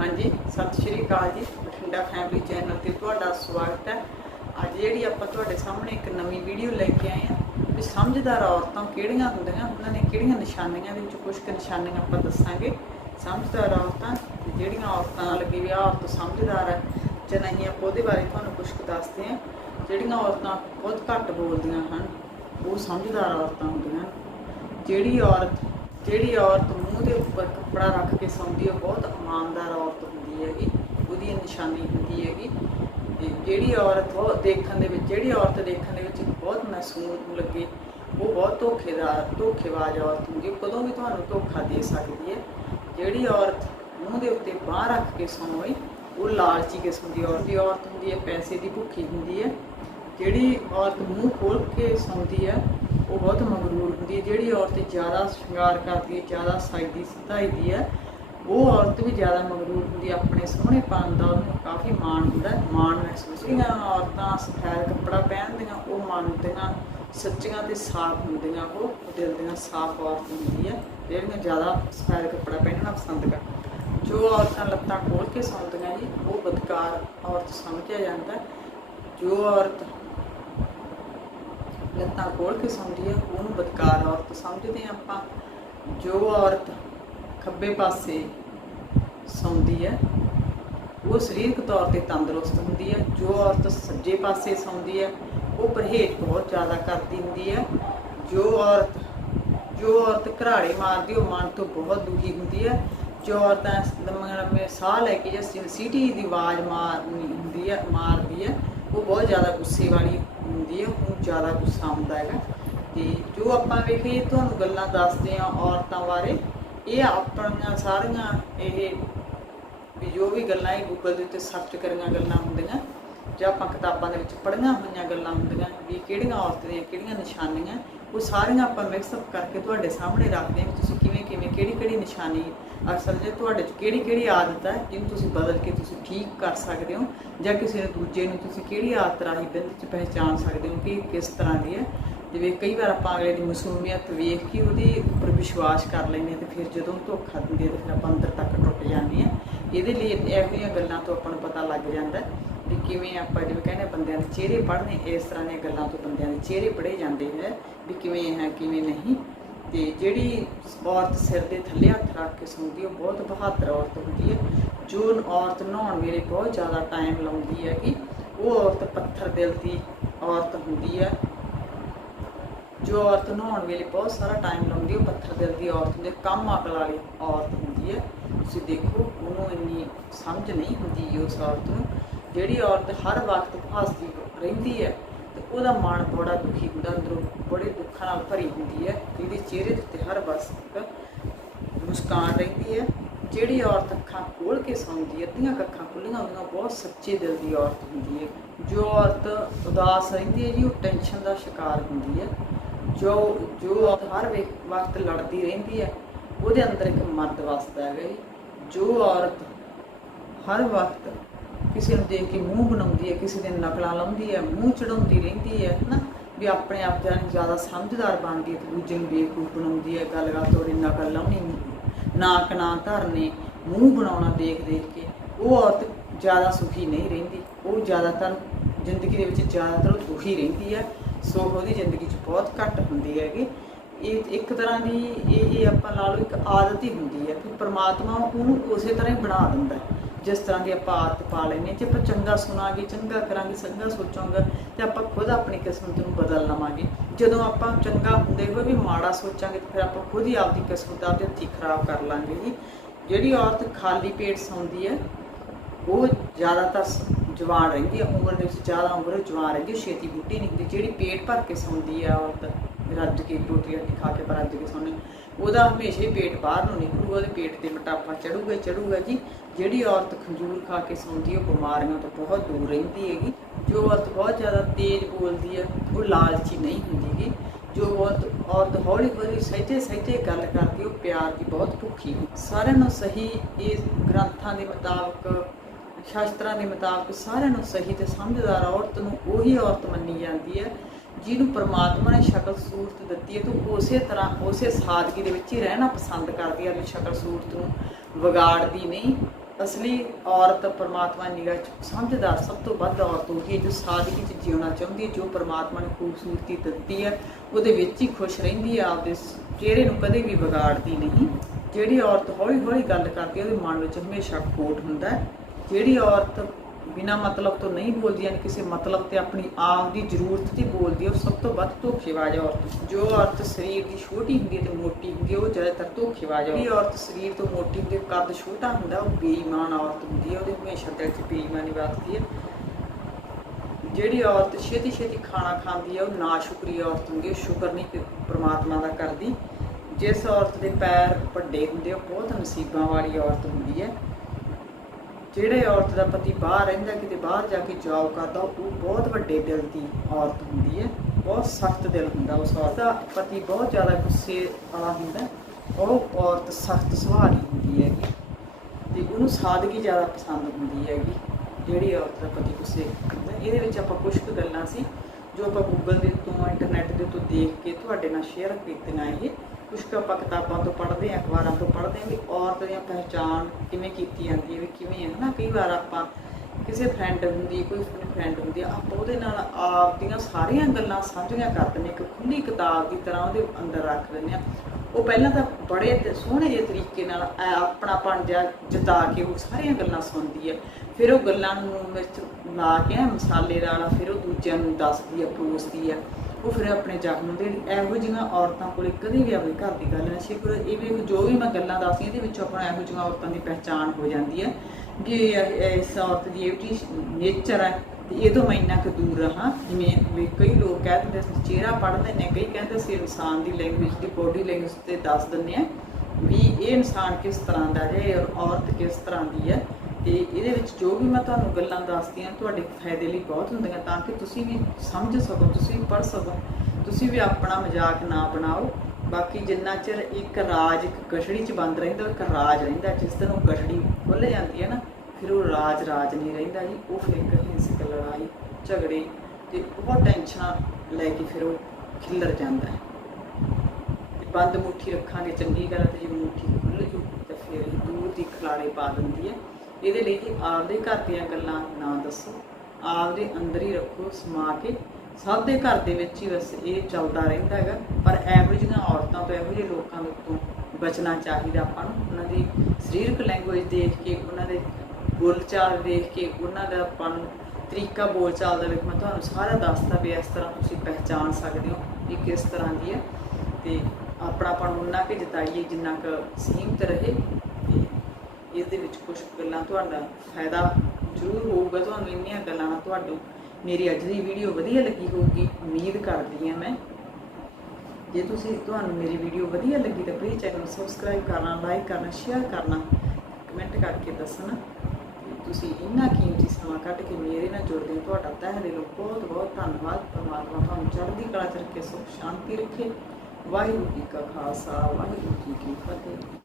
ਹਾਂਜੀ, ਸਤਿ ਸ਼੍ਰੀ ਅਕਾਲ ਜੀ। ਬਠਿੰਡਾ ਫੈਮਿਲੀ ਚੈਨਲ ਤੇ ਤੁਹਾਡਾ ਸਵਾਗਤ ਹੈ। ਅੱਜ ਜਿਹੜੀ ਆਪਾਂ ਤੁਹਾਡੇ ਸਾਹਮਣੇ ਇੱਕ ਨਵੀਂ ਵੀਡੀਓ ਲੈ ਕੇ ਆਏ ਹਾਂ, ਵੀ ਸਮਝਦਾਰ ਔਰਤਾਂ ਕਿਹੜੀਆਂ ਹੁੰਦੀਆਂ, ਉਹਨਾਂ ਨੇ ਕਿਹੜੀਆਂ ਨਿਸ਼ਾਨੀਆਂ ਦੇ ਵਿੱਚ ਕੁਝ ਕੁ ਨਿਸ਼ਾਨੀਆਂ ਆਪਾਂ ਦੱਸਾਂਗੇ। ਸਮਝਦਾਰ ਔਰਤਾਂ ਤੇ ਜਿਹੜੀਆਂ ਔਰਤਾਂ ਲੱਗੀ ਵੀ ਆਹ ਔਰਤ ਸਮਝਦਾਰ ਹੈ, ਜਾਂ ਨਹੀਂ, ਆਪਾਂ ਉਹਦੇ ਬਾਰੇ ਤੁਹਾਨੂੰ ਕੁਝ ਕੁ ਦੱਸਦੇ ਹਾਂ। ਜਿਹੜੀਆਂ ਔਰਤਾਂ ਬਹੁਤ ਘੱਟ ਬੋਲਦੀਆਂ ਹਨ, ਉਹ ਸਮਝਦਾਰ ਔਰਤਾਂ ਹੁੰਦੀਆਂ ਹਨ। ਜਿਹੜੀ ਔਰਤ ਜਿਹੜੀ ਔਰਤ ਮੂੰਹ ਦੇ ਉੱਪਰ ਕੱਪੜਾ ਰੱਖ ਕੇ ਸੌਂਦੀ ਹੈ ਬਹੁਤ ਇਮਾਨਦਾਰ ਔਰਤ ਹੁੰਦੀ ਹੈਗੀ, ਉਹਦੀ ਨਿਸ਼ਾਨੀ ਹੁੰਦੀ ਹੈਗੀ। ਤੇ ਜਿਹੜੀ ਔਰਤ ਉਹ ਦੇਖਣ ਦੇ ਵਿੱਚ, ਜਿਹੜੀ ਔਰਤ ਦੇਖਣ ਦੇ ਵਿੱਚ ਬਹੁਤ ਮਾਸੂਮ ਲੱਗੇ, ਉਹ ਬਹੁਤ ਧੋਖੇਦਾਰ, ਧੋਖੇਬਾਜ਼ ਔਰਤ ਹੁੰਦੀ ਕਦੋਂ ਵੀ ਤੁਹਾਨੂੰ ਧੋਖਾ ਦੇ ਸਕਦੀ ਹੈ। ਜਿਹੜੀ ਔਰਤ ਮੂੰਹ ਦੇ ਉੱਤੇ ਬਾਹ ਰੱਖ ਕੇ ਸੌਂਵੇ, ਉਹ ਲਾਲਚੀ ਕਿਸਮ ਦੀ ਔਰਤ ਦੀ ਔਰਤ ਹੁੰਦੀ ਹੈ, ਪੈਸੇ ਦੀ ਭੁੱਖੀ ਹੁੰਦੀ ਹੈ। ਜਿਹੜੀ ਔਰਤ ਮੂੰਹ ਖੋਲ ਕੇ ਸੌਂਦੀ ਹੈ ਉਹ ਬਹੁਤ ਮਗਰੂਰ ਹੁੰਦੀ ਹੈ। ਜਿਹੜੀ ਔਰਤ ਜ਼ਿਆਦਾ ਸ਼ਿੰਗਾਰ ਕਰਦੀ ਹੈ, ਜ਼ਿਆਦਾ ਸਾਈਦੀ, ਸਤਾਈਦੀ ਹੈ, ਉਹ ਔਰਤ ਵੀ ਜ਼ਿਆਦਾ ਮਗਰੂਰ ਹੁੰਦੀ ਆਪਣੇ ਸੋਹਣੇ ਪਾਣ ਦਾ ਉਹਨੂੰ ਕਾਫੀ ਮਾਣ ਹੁੰਦਾ ਮਾਣ ਮਹਿਸੂਸ ਜਿਹੜੀਆਂ ਔਰਤਾਂ ਸਫੈਦ ਕੱਪੜਾ ਪਹਿਨਦੀਆਂ, ਉਹ ਮੰਨਦੀਆਂ ਸੱਚੀਆਂ ਤੇ ਸਾਫ਼ ਹੁੰਦੀਆਂ, ਉਹ ਦਿਲ ਦੀਆਂ ਸਾਫ਼ ਔਰਤ ਹੁੰਦੀ ਹੈ। ਜਿਹੜੀਆਂ ਜ਼ਿਆਦਾ ਸਫੈਦ ਕੱਪੜਾ ਪਹਿਨਣਾ ਪਸੰਦ ਕਰਦੀਆਂ। ਜੋ ਔਰਤਾਂ ਲੱਤਾਂ ਖੋਲ ਕੇ ਸੌਂਦੀਆਂ ਜੀ, ਉਹ ਬਦਕਾਰ ਔਰਤ ਸਮਝਿਆ ਜਾਂਦਾ ਜੋ ਔਰਤ ਲੱਤਾਂ ਖੋਲ ਕੇ ਸੌਂਦੀ ਹੈ ਉਹਨੂੰ ਬਦਕਾਰ ਔਰਤ ਸਮਝਦੇ ਹਾਂ ਆਪਾਂ। ਜੋ ਔਰਤ ਖੱਬੇ ਪਾਸੇ ਸੌਂਦੀ ਹੈ, ਉਹ ਸਰੀਰਕ ਤੌਰ ਤੇ ਤੰਦਰੁਸਤ ਹੁੰਦੀ ਹੈ। ਜੋ ਔਰਤ ਸੱਜੇ ਪਾਸੇ ਸੌਂਦੀ ਹੈ, ਉਹ ਪਰਹੇਜ਼ ਬਹੁਤ ਜ਼ਿਆਦਾ ਕਰਦੀ ਹੁੰਦੀ ਹੈ। ਜੋ ਔਰਤ ਜੋ ਔਰਤ ਘਰਾੜੇ ਮਾਰਦੀ, ਉਹ ਮਨ ਤੋਂ ਬਹੁਤ ਦੁਖੀ ਹੁੰਦੀ ਹੈ। ਜੋ ਔਰਤਾਂ ਲੰਮੇ ਲੰਮੇ ਸਾਹ ਲੈ ਕੇ ਜਾਂ ਸੀ- ਸੀਟੀ ਦੀ ਆਵਾਜ਼ ਮਾਰਨੀ ਹੁੰਦੀ ਹੈ, ਮਾਰਦੀ ਹੈ, ਉਹ ਬਹੁਤ ਜ਼ਿਆਦਾ ਗੁੱਸੇ ਵਾਲੀ ਹੁੰਦੀ ਹੈ ਉਹਨੂੰ ਜ਼ਿਆਦਾ ਗੁੱਸਾ ਆਉਂਦਾ ਹੈਗਾ। ਤੇ ਜੋ ਆਪਾਂ ਵੇਖੀਏ, ਤੁਹਾਨੂੰ ਗੱਲਾਂ ਦੱਸਦੇ ਆ ਔਰਤਾਂ ਬਾਰੇ, ਇਹ ਆਪਣੀਆਂ ਸਾਰੀਆਂ ਇਹ ਵੀ ਜੋ ਵੀ ਗੱਲਾਂ ਇਹ ਗੂਗਲ ਦੇ ਉੱਤੇ ਸਰਚ ਕਰੀਆਂ ਗੱਲਾਂ ਹੁੰਦੀਆਂ, ਜਾਂ ਆਪਾਂ ਕਿਤਾਬਾਂ ਦੇ ਵਿੱਚ ਪੜ੍ਹੀਆਂ ਹੋਈਆਂ ਗੱਲਾਂ ਹੁੰਦੀਆਂ, ਵੀ ਕਿਹੜੀਆਂ ਔਰਤਾਂ ਦੀਆਂ ਕਿਹੜੀਆਂ ਨਿਸ਼ਾਨੀਆਂ ਉਹ ਸਾਰੀਆਂ ਆਪਾਂ ਮਿਕਸ ਅਪ ਕਰਕੇ ਤੁਹਾਡੇ ਸਾਹਮਣੇ ਰੱਖਦੇ ਹਾਂ ਕਿ ਤੁਸੀਂ ਕਿਵੇਂ ਕਿਵੇਂ, ਕਿਹੜੀ ਕਿਹੜੀ ਨਿਸ਼ਾਨੀ ਅਸਲ ਜੇ ਤੁਹਾਡੇ 'ਚ ਕਿਹੜੀ ਕਿਹੜੀ ਆਦਤ ਹੈ, ਜਿਹਨੂੰ ਤੁਸੀਂ ਬਦਲ ਕੇ ਤੁਸੀਂ ਠੀਕ ਕਰ ਸਕਦੇ ਹੋ ਜਾਂ ਕਿਸੇ ਦੂਜੇ ਨੂੰ ਤੁਸੀਂ ਕਿਹੜੀ ਆਦਤ ਰਾਹੀਂ ਬਿੰਦ 'ਚ ਪਹਿਚਾਨ ਸਕਦੇ ਹੋ ਕਿ ਕਿਸ ਤਰ੍ਹਾਂ ਦੀ ਹੈ। ਜਿਵੇਂ ਕਈ ਵਾਰ ਆਪਾਂ ਅਗਲੇ ਦੀ ਮਸੂਮੀਅਤ ਵੇਖ ਕੇ ਉਹਦੇ ਉੱਪਰ ਵਿਸ਼ਵਾਸ ਕਰ ਲੈਂਦੇ ਹਾਂ ਤੇ ਫਿਰ ਜਦੋਂ ਧੋਖਾ ਦਿੰਦੇ ਆ ਤੇ ਫਿਰ ਆਪਾਂ ਅੰਦਰ ਤੱਕ ਟੁੱਟ ਜਾਂਦੇ ਆ ਇਹਦੇ ਲਈ ਇਹੋ ਜਿਹੀਆਂ ਗੱਲਾਂ ਤੋਂ ਆਪਾਂ ਨੂੰ ਪਤਾ ਲੱਗ ਜਾਂਦਾ ਵੀ ਕਿਵੇਂ ਆਪਾਂ ਜਿਵੇਂ ਕਹਿੰਦੇ ਆ, ਬੰਦਿਆਂ ਦੇ ਚਿਹਰੇ ਪੜ੍ਹਨੇ, ਇਸ ਤਰ੍ਹਾਂ ਦੀਆਂ ਗੱਲਾਂ ਤੋਂ ਬੰਦਿਆਂ ਦੇ ਚਿਹਰੇ ਪੜ੍ਹੇ ਜਾਂਦੇ ਹੈ ਵੀ ਕਿਵੇਂ ਹੈ, ਕਿਵੇਂ ਨਹੀਂ। ਤੇ ਜਿਹੜੀ ਔਰਤ ਸਿਰ ਦੇ ਥੱਲੇ ਹੱਥ ਰੱਖ ਕੇ ਸੌਂਦੀ, ਉਹ ਬਹੁਤ ਬਹਾਦਰ ਔਰਤ ਹੁੰਦੀ ਹੈ। ਜੋ ਔਰਤ ਨਹਾਉਣ ਵੇਲੇ ਬਹੁਤ ਜ਼ਿਆਦਾ ਟਾਈਮ ਲਾਉਂਦੀ ਹੈ ਕਿ ਉਹ ਔਰਤ ਪੱਥਰ ਦਿਲ ਦੀ ਔਰਤ ਹੁੰਦੀ ਹੈ। ਜੋ ਔਰਤ ਨਹਾਉਣ ਵੇਲੇ ਬਹੁਤ ਸਾਰਾ ਟਾਈਮ ਲਾਉਂਦੀ, ਉਹ ਪੱਥਰ ਦਿਲ ਦੀ ਔਰਤ ਹੁੰਦੀ ਹੈ। ਕੰਮ ਅਕਲ ਵਾਲੀ ਔਰਤ ਹੁੰਦੀ ਹੈ। ਤੁਸੀਂ ਦੇਖੋ, ਉਹਨੂੰ ਇੰਨੀ ਸਮਝ ਨਹੀਂ ਹੁੰਦੀ ਉਸ ਔਰਤ ਨੂੰ। ਜਿਹੜੀ ਔਰਤ ਹਰ ਵਕਤ ਹੱਸਦੀ ਰਹਿੰਦੀ ਹੈ ਤੇ ਉਹਦਾ ਮਨ ਬੜਾ ਦੁਖੀ ਹੁੰਦਾ, ਅੰਦਰੋਂ ਬੜੇ ਦੁੱਖਾਂ ਨਾਲ ਭਰੀ ਹੁੰਦੀ ਹੈ। ਜਿਹਦੇ ਚਿਹਰੇ ਉੱਤੇ ਹਰ ਵਕਤ ਮੁਸਕਾਨ ਰਹਿੰਦੀ ਹੈ। ਜਿਹੜੀ ਔਰਤ ਅੱਖਾਂ ਖੋਲ ਕੇ ਸੌਂਦੀ ਹੈ, ਅੱਧੀਆਂ ਅੱਖਾਂ ਖੁੱਲੀਆਂ ਹੁੰਦੀਆਂ, ਬਹੁਤ ਸੱਚੇ ਦਿਲ ਦੀ ਔਰਤ ਹੁੰਦੀ ਹੈ। ਜੋ ਔਰਤ ਉਦਾਸ ਰਹਿੰਦੀ ਹੈ ਜੀ, ਉਹ ਟੈਨਸ਼ਨ ਦਾ ਸ਼ਿਕਾਰ ਹੁੰਦੀ ਹੈ। ਜੋ ਜੋ ਔਰਤ ਹਰ ਵਕਤ ਲੜਦੀ ਰਹਿੰਦੀ ਹੈ, ਉਹਦੇ ਅੰਦਰ ਇੱਕ ਮਰਦ ਵਸਦਾ ਹੈਗਾ ਜੀ। ਜੋ ਔਰਤ ਹਰ ਵਕਤ ਕਿਸੇ ਨੂੰ ਦੇਖ ਕੇ ਮੂੰਹ ਬਣਾਉਂਦੀ ਹੈ, ਕਿਸੇ ਦੇ ਨਕਲਾਂ ਲਾਉਂਦੀ ਹੈ, ਮੂੰਹ ਚੜਾਉਂਦੀ ਰਹਿੰਦੀ ਹੈ, ਹਨਾ? ਵੀ ਆਪਣੇ ਆਪ ਜਾਨ ਜ਼ਿਆਦਾ ਸਮਝਦਾਰ ਬਣਦੀ ਹੈ ਤੇ ਦੂਜੇ ਨੂੰ ਬੇਵਕੂਫ ਬਣਾਉਂਦੀ ਹੈ ਗੱਲ-ਗੱਲ ਨਕਲ ਲਾਉਣੀ ਨਾਕ ਨਾ ਧਰਨੇ, ਮੂੰਹ ਬਣਾਉਣਾ ਦੇਖ ਦੇਖ ਕੇ। ਉਹ ਔਰਤ ਜ਼ਿਆਦਾ ਸੁਖੀ ਨਹੀਂ ਰਹਿੰਦੀ। ਉਹ ਜ਼ਿਆਦਾਤਰ ਜ਼ਿੰਦਗੀ ਦੇ ਵਿੱਚ ਜ਼ਿਆਦਾਤਰ ਦੁਖੀ ਰਹਿੰਦੀ ਹੈ। ਸੋ ਉਹਦੀ ਜ਼ਿੰਦਗੀ 'ਚ ਬਹੁਤ ਘੱਟ ਹੁੰਦੀ ਹੈਗੀ। ਇਹ ਇੱਕ ਤਰ੍ਹਾਂ ਦੀ ਇਹ ਇਹ ਆਪਾਂ ਲਾ ਲਓ ਇੱਕ ਆਦਤ ਹੀ ਹੁੰਦੀ ਹੈ ਕਿ ਪਰਮਾਤਮਾ ਉਹਨੂੰ ਉਸੇ ਤਰ੍ਹਾਂ ਹੀ ਬਣਾ ਦਿੰਦਾ ਹੈ। ਜਿਸ ਤਰ੍ਹਾਂ ਦੀ ਆਪਾਂ ਆਦਤ ਪਾ ਲੈਨੇ ਜੇ ਆਪਾਂ ਚੰਗਾ ਸੁਣਾਂਗੇ, ਚੰਗਾ ਕਰਾਂਗੇ, ਚੰਗਾ ਸੋਚਾਂਗੇ, ਤੇ ਆਪਾਂ ਖੁਦ ਆਪਣੀ ਕਿਸਮਤ ਨੂੰ ਬਦਲ ਲਵਾਂਗੇ। ਜਦੋਂ ਆਪਾਂ ਚੰਗਾ ਹੁੰਦੇ ਹੋਏ ਵੀ ਮਾੜਾ ਸੋਚਾਂਗੇ, ਤੇ ਫਿਰ ਆਪਾਂ ਖੁਦ ਹੀ ਆਪਦੀ ਕਿਸਮਤ ਆਪਦੇ ਹੱਥੀਂ ਖਰਾਬ ਕਰ ਲਾਂਗੇ ਜੀ। ਜਿਹੜੀ ਔਰਤ ਖਾਲੀ ਪੇਟ ਸੌਂਦੀ ਹੈ, ਉਹ ਜ਼ਿਆਦਾਤਰ ਸ- ਜਵਾਨ ਰਹਿੰਦੀ ਹੈ। ਉਮਰ ਦੇ ਵਿੱਚ ਜ਼ਿਆਦਾ ਉਮਰ ਵਿੱਚ ਜਵਾਨ ਰਹਿੰਦੀ ਹੈ, ਛੇਤੀ ਬੁੱਢੀ ਨਹੀਂ ਹੁੰਦੀ। ਜਿਹੜੀ ਪੇਟ ਭਰ ਕੇ ਸੌਂਦੀ ਹੈ ਔਰਤ, ਰੱਜ ਕੇ ਰੋਟੀ ਰੱਟੀ ਖਾ ਕੇ ਪਰ ਰੱਜ ਕੇ ਸੌਂਦੀ ਉਹਦਾ ਹਮੇਸ਼ਾ ਹੀ ਪੇਟ ਬਾਹਰ ਨੂੰ ਨਿਕਲੂਗਾ, ਉਹਦੇ ਪੇਟ ਤੇ ਮੋਟਾਪਾ ਚੜੂਗਾ ਹੀ ਚੜੂਗਾ ਜੀ। ਜਿਹੜੀ ਔਰਤ ਖੰਜੂਰ ਖਾ ਕੇ ਸੌਂਦੀ ਉਹ ਬਿਮਾਰੀਆਂ ਤੋਂ ਬਹੁਤ ਦੂਰ ਰਹਿੰਦੀ ਹੈਗੀ। ਜੋ ਔਰਤ ਬਹੁਤ ਜ਼ਿਆਦਾ ਤੇਜ਼ ਬੋਲਦੀ ਹੈ, ਉਹ ਲਾਲਚੀ ਨਹੀਂ ਹੁੰਦੀ ਗੀ ਜੋ ਔਰਤ ਔਰਤ ਹੌਲੀ ਹੌਲੀ ਸਹਿਜੇ ਸਹਿਜੇ ਗੱਲ ਕਰਦੀ, ਉਹ ਪਿਆਰ ਦੀ ਬਹੁਤ ਭੁੱਖੀ ਸਾਰਿਆਂ ਨੂੰ ਸਹੀ ਇਹ ਗ੍ਰੰਥਾਂ ਦੇ ਮੁਤਾਬਕ, ਸ਼ਾਸਤਰਾਂ ਦੇ ਮੁਤਾਬਕ ਸਾਰਿਆਂ ਨੂੰ ਸਹੀ ਤੇ ਸਮਝਦਾਰ ਔਰਤ ਨੂੰ ਉਹੀ ਔਰਤ ਮੰਨੀ ਜਾਂਦੀ ਹੈ ਜਿਹਨੂੰ ਪਰਮਾਤਮਾ ਨੇ ਸ਼ਕਲ ਸੂਰਤ ਦਿੱਤੀ ਹੈ, ਤੂੰ ਉਸੇ ਤਰ੍ਹਾਂ, ਉਸੇ ਸਾਦਗੀ ਦੇ ਵਿੱਚ ਹੀ ਰਹਿਣਾ ਪਸੰਦ ਕਰਦੀ ਹੈ, ਆਪਣੀ ਸ਼ਕਲ ਸੂਰਤ ਨੂੰ ਵਿਗਾੜਦੀ ਨਹੀਂ। ਅਸਲੀ ਔਰਤ ਪਰਮਾਤਮਾ ਦੀ ਨਿਗਾਹ 'ਚ ਸਮਝਦਾਰ ਸਭ ਤੋਂ ਵੱਧ ਔਰਤ ਹੁੰਦੀ ਹੈ, ਜੋ ਸਾਦਗੀ 'ਚ ਜਿਉਣਾ ਚਾਹੁੰਦੀ ਹੈ, ਜੋ ਪਰਮਾਤਮਾ ਨੇ ਖੂਬਸੂਰਤੀ ਦਿੱਤੀ ਹੈ, ਉਹਦੇ ਵਿੱਚ ਹੀ ਖੁਸ਼ ਰਹਿੰਦੀ ਹੈ, ਆਪਦੇ ਚਿਹਰੇ ਨੂੰ ਕਦੇ ਵੀ ਵਿਗਾੜਦੀ ਨਹੀਂ। ਜਿਹੜੀ ਔਰਤ ਹੌਲੀ ਹੌਲੀ ਗੱਲ ਕਰਦੀ ਹੈ, ਉਹਦੇ ਮਨ ਵਿੱਚ ਹਮੇਸ਼ਾ ਖੋਟ ਹੁੰਦਾ ਹੈ। ਜਿਹੜੀ ਔਰਤ ਬਿਨਾ ਮਤਲਬ ਤੋਂ ਨਹੀਂ ਬੋਲਦੀਆਂ ਕਿਸੇ ਮਤਲਬ ਤੇ ਆਪਣੀ ਆਪ ਦੀ ਜ਼ਰੂਰਤ ਤੇ ਬੋਲਦੀ, ਉਹ ਸਭ ਤੋਂ ਵੱਧ ਧੋਖੇਬਾਜ਼ ਔਰਤ ਜੋ ਔਰਤ ਸਰੀਰ ਦੀ ਛੋਟੀ ਹੁੰਦੀ ਹੈ ਤੇ ਮੋਟੀ ਹੁੰਦੀ ਉਹ ਜ਼ਿਆਦਾਤਰ ਧੋਖੇਬਾਜ਼ ਔਰਤ ਔਰਤ ਸਰੀਰ ਤੋਂ ਮੋਟੀ ਹੁੰਦੀ ਹੈ, ਕੱਦ ਛੋਟਾ ਹੁੰਦਾ, ਉਹ ਬੇਈਮਾਨ ਔਰਤ ਹੁੰਦੀ ਹੈ, ਉਹਦੇ ਹਮੇਸ਼ਾ ਦਿਲ 'ਚ ਬੇਈਮਾਨੀ ਵੱਸਦੀ ਹੈ। ਜਿਹੜੀ ਔਰਤ ਛੇਤੀ ਛੇਤੀ ਖਾਣਾ ਖਾਂਦੀ ਹੈ, ਉਹ ਨਾ ਸ਼ੁਕਰੀ ਔਰਤ ਹੁੰਦੀ ਹੈ ਉਹ ਸ਼ੁਕਰ ਨਹੀਂ ਕਿ ਪ੍ਰਮਾਤਮਾ ਦਾ ਕਰਦੀ। ਜਿਸ ਔਰਤ ਦੇ ਪੈਰ ਵੱਡੇ ਹੁੰਦੇ, ਉਹ ਬਹੁਤ ਨਸੀਬਾਂ ਵਾਲੀ ਔਰਤ ਹੁੰਦੀ ਹੈ। ਜਿਹੜੇ ਔਰਤ ਦਾ ਪਤੀ ਬਾਹਰ ਰਹਿੰਦਾ, ਕਿਤੇ ਬਾਹਰ ਜਾ ਕੇ ਜੌਬ ਕਰਦਾ, ਉਹ ਬਹੁਤ ਵੱਡੇ ਦਿਲ ਦੀ ਔਰਤ ਹੁੰਦੀ ਹੈ। ਬਹੁਤ ਸਖਤ ਦਿਲ ਹੁੰਦਾ ਉਸ ਔਰਤ ਦਾ। ਪਤੀ ਬਹੁਤ ਜ਼ਿਆਦਾ ਗੁੱਸੇ ਵਾਲਾ ਹੁੰਦਾ। ਉਹ ਔਰਤ ਸਖਤ ਸੁਭਾਅ ਦੀ ਹੁੰਦੀ ਹੈਗੀ। ਤੇ ਉਹਨੂੰ ਸਾਦਗੀ ਜ਼ਿਆਦਾ ਪਸੰਦ ਹੁੰਦੀ ਹੈਗੀ, ਜਿਹੜੀ ਔਰਤ ਦਾ ਪਤੀ ਗੁੱਸੇ ਹੁੰਦਾ ਇਹਦੇ ਵਿੱਚ ਆਪਾਂ ਕੁਝ ਕੁ ਗੱਲਾਂ ਸੀ, ਜੋ ਆਪਾਂ ਗੂਗਲ ਦੇ ਤੋਂ ਇੰਟਰਨੈਟ ਦੇ ਤੋਂ ਦੇਖ ਕੇ ਤੁਹਾਡੇ ਨਾਲ ਸ਼ੇਅਰ ਕੀਤੀਆਂ ਇਹ। ਕੁਝ ਕੁ ਆਪਾਂ ਕਿਤਾਬਾਂ ਤੋਂ ਪੜ੍ਹਦੇ ਹਾਂ, ਅਖਬਾਰਾਂ ਤੋਂ ਪੜ੍ਹਦੇ ਹਾਂ ਵੀ ਔਰਤ ਦੀਆਂ ਪਹਿਚਾਣ ਕਿਵੇਂ ਕੀਤੀ ਜਾਂਦੀ ਹੈ, ਵੀ ਕਿਵੇਂ ਹੈ ਨਾ, ਕਈ ਵਾਰ ਆਪਾਂ ਕਿਸੇ ਫਰੈਂਡ ਹੁੰਦੀ, ਕੋਈ ਫਰੈਂਡ ਹੁੰਦੀ ਹੈ ਆਪਾਂ ਉਹਦੇ ਨਾਲ ਆਪ ਦੀਆਂ ਸਾਰੀਆਂ ਗੱਲਾਂ ਸਾਂਝੀਆਂ ਕਰ ਦਿੰਦੇ ਹਾਂ, ਇੱਕ ਖੁੱਲੀ ਕਿਤਾਬ ਦੀ ਤਰ੍ਹਾਂ ਉਹਦੇ ਅੰਦਰ ਰੱਖ ਦਿੰਦੇ ਹਾਂ। ਉਹ ਪਹਿਲਾਂ ਤਾਂ ਬੜੇ ਸੋਹਣੇ ਜਿਹੇ ਤਰੀਕੇ ਨਾਲ ਆਪਣਾ ਆਪਣਾਪਣ ਜਿਹਾ ਜਤਾ ਕੇ ਉਹ ਸਾਰੀਆਂ ਗੱਲਾਂ ਸੁਣਦੀ ਹੈ। ਫਿਰ ਉਹ ਗੱਲਾਂ ਨੂੰ ਮਿਰਚ ਲਾ ਕੇ, ਮਸਾਲੇ ਵਾਲਾ ਫਿਰ ਉਹ ਦੂਜਿਆਂ ਨੂੰ ਦੱਸਦੀ ਹੈ ਪਰੋਸਦੀ ਹੈ। ਉਹ ਫਿਰ ਆਪਣੇ ਜ਼ਖਮ ਦੇ ਇਹੋ ਜਿਹੀਆਂ ਔਰਤਾਂ ਕੋਲੇ ਕਦੇ ਵੀ ਆਪਣੇ ਘਰ ਦੀ ਗੱਲ ਨਾ ਸ਼ੇਅਰ ਕਰੋ। ਇਹ ਵੀ ਜੋ ਵੀ ਮੈਂ ਗੱਲਾਂ ਦੱਸਦੀ ਇਹਦੇ ਵਿੱਚੋਂ ਆਪਾਂ ਇਹੋ ਜਿਹੀਆਂ ਔਰਤਾਂ ਦੀ ਪਹਿਚਾਣ ਹੋ ਜਾਂਦੀ ਹੈ। ਕਿ ਇਸ ਔਰਤ ਦੀ ਇਹ ਜੀ ਨੇਚਰ ਹੈ ਤੇ ਇਹ ਤੋਂ ਮੈਂ ਇੰਨਾ ਕੁ ਦੂਰ ਰਹਾ। ਜਿਵੇਂ ਵੀ ਕਈ ਲੋਕ ਕਹਿ ਦਿੰਦੇ ਚਿਹਰਾ ਪੜ੍ਹਦੇ ਨੇ ਕਈ ਕਹਿੰਦੇ ਅਸੀਂ ਇਨਸਾਨ ਦੀ ਲੈਂਗੁਏਜ ਦੀ ਬੋਡੀ ਲੈਂਗੁਏਜ ਤੇ ਦੱਸ ਦਿੰਦੇ ਆ ਵੀ ਇਹ ਇਨਸਾਨ ਕਿਸ ਤਰ੍ਹਾਂ ਦਾ ਹੈ ਇਹ ਔਰਤ ਕਿਸ ਤਰ੍ਹਾਂ ਦੀ ਹੈ। ਤੇ ਇਹਦੇ ਵਿੱਚ ਜੋ ਵੀ ਮੈਂ ਤੁਹਾਨੂੰ ਗੱਲਾਂ ਦੱਸਦੀ ਹਾਂ, ਤੁਹਾਡੇ ਫਾਇਦੇ ਲਈ ਬਹੁਤ ਹੁੰਦੀਆਂ ਤਾਂ ਕਿ ਤੁਸੀਂ ਵੀ ਸਮਝ ਸਕੋ, ਤੁਸੀਂ ਵੀ ਪੜ੍ਹ ਸਕੋ, ਤੁਸੀਂ ਵੀ ਆਪਣਾ ਮਜ਼ਾਕ ਨਾ ਬਣਾਓ। ਬਾਕੀ ਜਿੰਨਾ ਚਿਰ ਇੱਕ ਰਾਜ ਇੱਕ ਗਠੜੀ 'ਚ ਬੰਦ ਰਹਿੰਦਾ, ਇੱਕ ਰਾਜ ਰਹਿੰਦਾ, ਜਿਸ ਦਿਨ ਉਹ ਕਸ਼ੜੀ ਖੁੱਲ ਜਾਂਦੀ ਹੈ ਨਾ, ਫਿਰ ਉਹ ਰਾਜ ਰਾਜ ਨਹੀਂ ਰਹਿੰਦਾ ਜੀ, ਉਹ ਫਿਰ ਇੱਕ ਹਿੰਸਕ ਲੜਾਈ, ਝਗੜੇ ਤੇ ਬਹੁਤ ਟੈਨਸ਼ਨਾਂ ਲੈ ਕੇ ਫਿਰ ਉਹ ਖਿੱਲਰ ਜਾਂਦਾ ਹੈ। ਬੰਦ ਮੁੱਠੀ ਰੱਖਾਂਗੇ, ਚੰਗੀ ਗੱਲ ਹੈ, ਤੇ ਜੇ ਮੁੱਠੀ ਖੁੱਲ ਜੂ, ਤਾਂ ਫਿਰ ਦੂਰ ਦੀ ਖਲਾੜੇ ਪਾ ਦਿੰਦੀ ਹੈ। ਇਹਦੇ ਲਈ ਜੀ ਆਪਦੇ ਘਰ ਦੀਆਂ ਗੱਲਾਂ ਨਾ ਦੱਸੋ, ਆਪਦੇ ਅੰਦਰ ਹੀ ਰੱਖੋ, ਸਮਾ ਕੇ। ਸਭ ਦੇ ਘਰ ਦੇ ਵਿੱਚ ਹੀ ਬਸ ਇਹ ਚੱਲਦਾ ਰਹਿੰਦਾ ਹੈਗਾ। ਪਰ ਇਹੋ ਜਿਹੀਆਂ ਔਰਤਾਂ ਤੋਂ, ਇਹੋ ਜਿਹੇ ਲੋਕਾਂ ਦੇ ਤੋਂ ਬਚਣਾ ਚਾਹੀਦਾ ਆਪਾਂ ਨੂੰ। ਉਹਨਾਂ ਦੀ ਸਰੀਰਕ ਲੈਂਗੁਏਜ ਦੇਖ ਕੇ, ਉਹਨਾਂ ਦੇ ਬੋਲਚਾਲ ਦੇਖ ਕੇ, ਉਹਨਾਂ ਦਾ ਆਪਾਂ ਨੂੰ ਤਰੀਕਾ ਬੋਲਚਾਲ ਦਾ ਵੇਖ, ਮੈਂ ਤੁਹਾਨੂੰ ਸਾਰਾ ਦੱਸਦਾ ਵੀ ਇਸ ਤਰ੍ਹਾਂ ਤੁਸੀਂ ਪਹਿਚਾਨ ਸਕਦੇ ਹੋ ਕਿ ਕਿਸ ਤਰ੍ਹਾਂ ਦੀ ਹੈ। ਤੇ ਨੂੰ ਉਹਨਾਂ ਕੇ ਜਤਾਈਏ, ਜਿੰਨਾ ਕੁ ਸੀਮਤ ਰਹੇ। ਇਸ ਦੇ ਵਿੱਚ ਕੁਝ ਗੱਲਾਂ ਤੁਹਾਡਾ ਫਾਇਦਾ ਜ਼ਰੂਰ ਹੋਊਗਾ, ਤੁਹਾਨੂੰ ਇੰਨੀਆਂ ਗੱਲਾਂ ਤੁਹਾਡੇ, ਮੇਰੀ ਅੱਜ ਦੀ ਵੀਡੀਓ ਵਧੀਆ ਲੱਗੀ ਹੋਊਗੀ, ਉਮੀਦ ਕਰਦੀ ਹਾਂ ਮੈਂ। ਜੇ ਤੁਸੀਂ, ਤੁਹਾਨੂੰ ਮੇਰੀ ਵੀਡੀਓ ਵਧੀਆ ਲੱਗੀ ਤਾਂ ਪਲੀਜ਼ ਚੈਨਲ ਨੂੰ ਸਬਸਕ੍ਰਾਈਬ ਕਰਨਾ ਲਾਈਕ ਕਰਨਾ ਸ਼ੇਅਰ ਕਰਨਾ ਕਮੈਂਟ ਕਰਕੇ ਦੱਸਣਾ। ਤੇ ਤੁਸੀਂ ਇੰਨਾ ਕੀਮਤੀ ਸਮਾਂ ਕੱਢ ਕੇ ਮੇਰੇ ਨਾਲ ਜੁੜਦੇ ਹੋ, ਤੁਹਾਡਾ ਤਹਿ ਦਿਲੋਂ ਬਹੁਤ ਬਹੁਤ ਧੰਨਵਾਦ। ਪਰਮਾਤਮਾ ਤੁਹਾਨੂੰ ਚੜ੍ਹਦੀ ਕਲਾ ਚ ਰੱਖੇ, ਸੁਖ, ਸ਼ਾਂਤੀ ਰੱਖੇ। ਵਾਹਿਗੁਰੂ ਜੀ ਕਾ ਖਾਲਸਾ, ਵਾਹਿਗੁਰੂ ਜੀ ਕੀ ਫਤਿਹ।